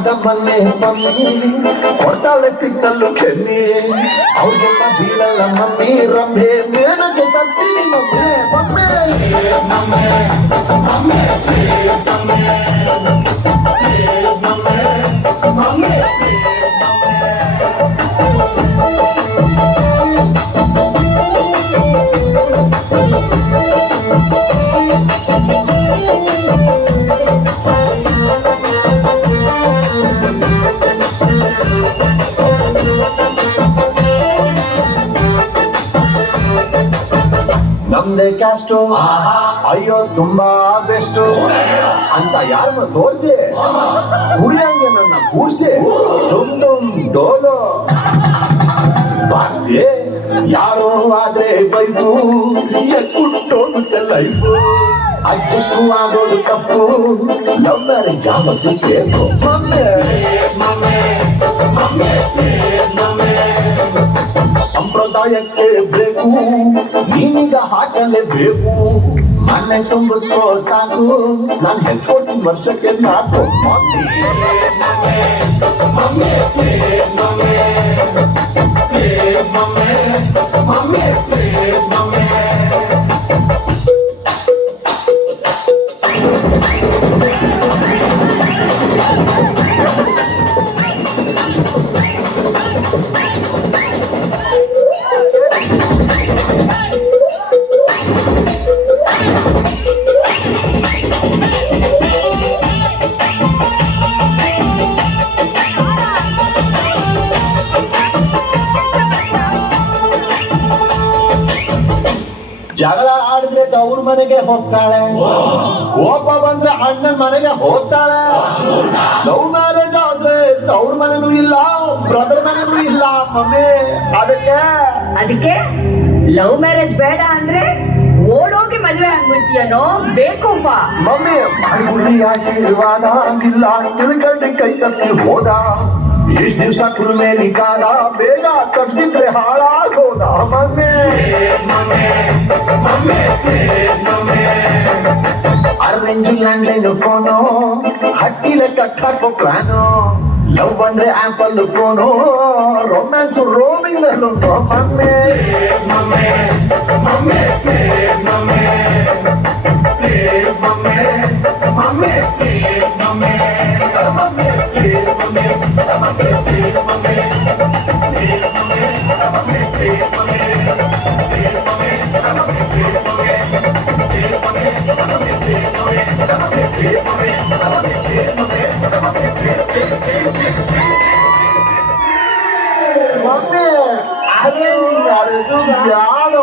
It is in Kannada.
ಆದ ಮೊನ್ನೆ ಮಮ್ಮಿ ಕೊಡ್ತಾಳೆ ಸಿಕ್ಕಲ್ಲು ಕೆಮ್ಮಿ ಅವ್ರಿಗೆಲ್ಲ ಬೀಳಲ್ಲ ಮಮ್ಮಿ ರಂಬೆ ಮೇನಕ್ಕೆ ತರ್ತೀನಿ ಮಮ್ಮಿ ಮಮ್ಮಿ ನಮ್ದೇ ಕ್ಯಾಸ್ಟು ಅಯ್ಯೋ ತುಂಬಾ ಬೆಸ್ಟು ಅಂತ ಯಾರನ್ನ ತೋರಿಸಿ ಕುರಿಯಂಗೆ ನನ್ನ ಕೂರ್ಸಿ ಡುಮ್ ಡುಮ್ ಡೋಲು ಬಾರಿಸಿ ಯಾರೋ ಆದ್ರೆ ವೈಫು ಎಕ್ಕುಟ್ಟೋಗುತ್ತೆ ಲೈಫು ಅಡ್ಜಸ್ಟ್ ಆಗೋದು ಟಫು ಲವ್ ಮ್ಯಾರೇಜ್ ಆಗೋದು ಸೇಫು ಸಂಪ್ರದಾಯಕ್ಕೆ ಬೇಕು ನೀನೀಗ ಹಾಕಲೇಬೇಕು ಮನೆ ತುಂಬಿಸ್ಕೋ ಸಾಕು ನಾನು ಹೆಚ್ಕೊಟ್ಟು ವರ್ಷಕ್ಕೆ ನಾಲ್ಕು ಜಗಳ ಆಡಿದ್ರೆ ತವ್ರ ಮನೆಗೆ ಹೋಗ್ತಾಳೆ ಕೋಪ ಬಂದ್ರೆ ಅಣ್ಣನ ಮನೆಗೆ ಹೋಗ್ತಾಳೆ ಲವ್ ಮ್ಯಾರೇಜ್ ಆದ್ರೆ ತವ್ರ ಮನೆನೂ ಇಲ್ಲ ಬ್ರದರ್ ಮನೆನೂ ಇಲ್ಲ ಮಮ್ಮಿ ಅದಕ್ಕೆ ಲವ್ ಮ್ಯಾರೇಜ್ ಬೇಡ ಅಂದ್ರೆ ಓಡೋಗಿ ಮದುವೆ ಆಗ್ಬಿಡ್ತೀಯನೋ ಬೇಕೂಫಾ ಮಮ್ಮಿ ಮಾಡ್ಬಿಡ್ರಿ ಆಶೀರ್ವಾದ ಇಲ್ಲ ತಿಳ್ಕೊಂಡ್ರೆ ಕೈ ತಪ್ಪಿ ಹೋದ ಇಷ್ಟ ದಿವ್ಸ ಕುರುಮೇಲಿ ಕಾಲ ಬೇಗ ಕಟ್ಟಿದ್ರೆ ಹಾಳಾಗೋದ ಮಮ್ಮಿ ಅರೇಂಜ್ ಲ್ಯಾಂಡ್ಲೈನ್ ಫೋನು ಹಟ್ಟಿಲೆ ಕಟ್ಟಾಕೋ ಪ್ಲಾನು ಲವ್ ಅಂದ್ರೆ ಆಪಲ್ ಫೋನು ರೊಮ್ಯಾನ್ಸ್ ರೋಮಿಂಗ್ ನಲ್ಲುಂಟು ಮಮ್ಮಿ ಮಮ್ಮಿ ಅರೇಂಜ್ ಮ್ಯಾರೇಜ್ ಬ್ಯಾಡ